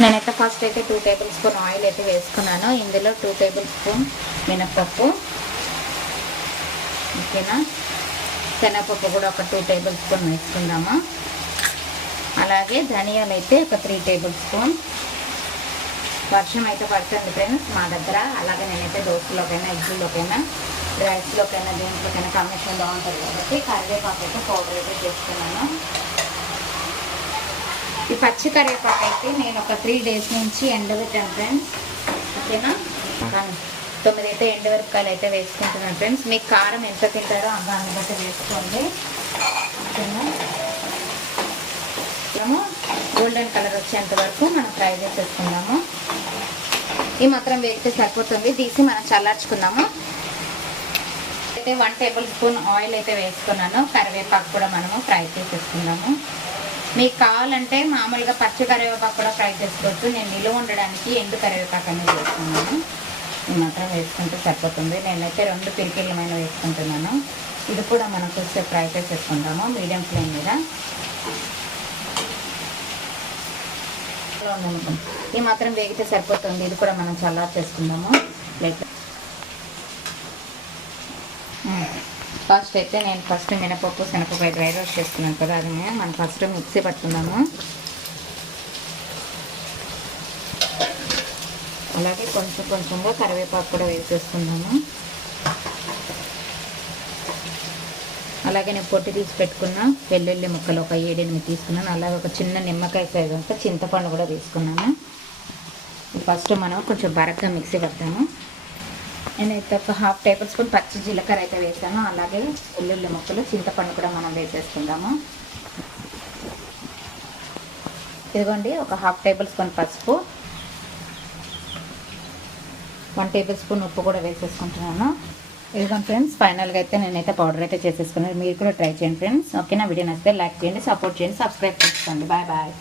నేనైతే ఫస్ట్ అయితే 2 table spoon oil అయితే వేసుకున్నాను. ఇందులో 2 టేబుల్ స్పూన్ మినపప్పు, ఓకేనా. శనగపప్పు కూడా ఒక 2 టేబుల్ స్పూన్ వేసుకుందాము. అలాగే ధనియాలు అయితే ఒక 3 టేబుల్ స్పూన్. వర్షం అయితే పడుతుంది ఫ్రెండ్స్ మా దగ్గర. అలాగే నేనైతే దోశలోకైనా, ఇడ్లీలోకైనా, రైస్లోకైనా, దేంట్లోకైనా కాంబినేషన్ బాగుంటుంది కాబట్టి కరివేపాకు అయితే పౌడర్ అయితే చేసుకున్నాను. ఈ పచ్చి కరివేపాకు అయితే నేను ఒక 3 డేస్ నుంచి ఎండబెట్టాను ఫ్రెండ్స్, ఓకేనా. 9 అయితే ఎండుమిరపకాయలు అయితే వేసుకుంటున్నాను ఫ్రెండ్స్. మీకు కారం ఎంత తింటారో దాన్ని బట్టి వేసుకోండి, ఓకేనా. మనము గోల్డెన్ కలర్ వచ్చేంత వరకు మనం ఫ్రై చేసేసుకుందాము. ఈ మాత్రం వేస్తే సరిపోతుంది. తీసి మనం చల్లార్చుకుందాము. అయితే 1 టేబుల్ స్పూన్ ఆయిల్ అయితే వేసుకున్నాను. కరివేపాకు కూడా మనము ఫ్రై చేసేసుకుందాము. మీకు కావాలంటే మామూలుగా పచ్చి కరివేపాకు కూడా ఫ్రై చేసుకోవచ్చు. నేను నిలువ ఉండడానికి ఎండు కరివేపాకు అనేది వేసుకున్నాను. ఇది మాత్రం వేసుకుంటే సరిపోతుంది. నేనైతే 2 పిరికిళ్ళమైన వేసుకుంటున్నాను. ఇది కూడా మనం కొంచెం ఫ్రై చేసేసుకుంటాము మీడియం ఫ్లేమ్ మీద. ఈ మాత్రం వేగితే సరిపోతుంది. ఇది కూడా మనం చల్లారి చేసుకుందాము. ఫస్ట్ అయితే నేను మినపప్పు, శనగపప్పు డ్రై రోస్ట్ చేసుకున్నాను కదా, అది మనం ఫస్ట్ మిక్సీ పట్టుకుందాము. అలాగే కొంచెంగా కరివేపాకు కూడా వేసేసుకుందాము. అలాగే నేను పొట్టి తీసి పెట్టుకున్న వెల్లుల్లి ముక్కలు ఒక 7-8 తీసుకున్నాను. అలాగే ఒక చిన్న నిమ్మకాయ సైజు అంతా చింతపండు కూడా తీసుకున్నాను. ఫస్ట్ మనం కొంచెం బరగ్గా మిక్సీ పడతాము. నేనైతే ఒక 1/2 టేబుల్ స్పూన్ పచ్చి జీలకర్ర అయితే వేసాను. అలాగే వెల్లుల్లి ముక్కలు, చింతపండు కూడా మనం వేసేసుకుందాము. ఇదిగోండి ఒక 1/2 టేబుల్ స్పూన్ పసుపు, 1 టేబుల్ స్పూన్ ఉప్పు కూడా వేసేసుకుంటున్నాను. ఇదిగోండి ఫ్రెండ్స్, ఫైనల్గా అయితే నేనైతే పౌడర్ అయితే చేసేసుకున్నాను. మీరు కూడా ట్రై చేయండి ఫ్రెండ్స్, ఓకేనా. వీడియో నచ్చితే లైక్ చేయండి, సపోర్ట్ చేయండి, సబ్స్క్రైబ్ చేసుకోండి. Bye bye.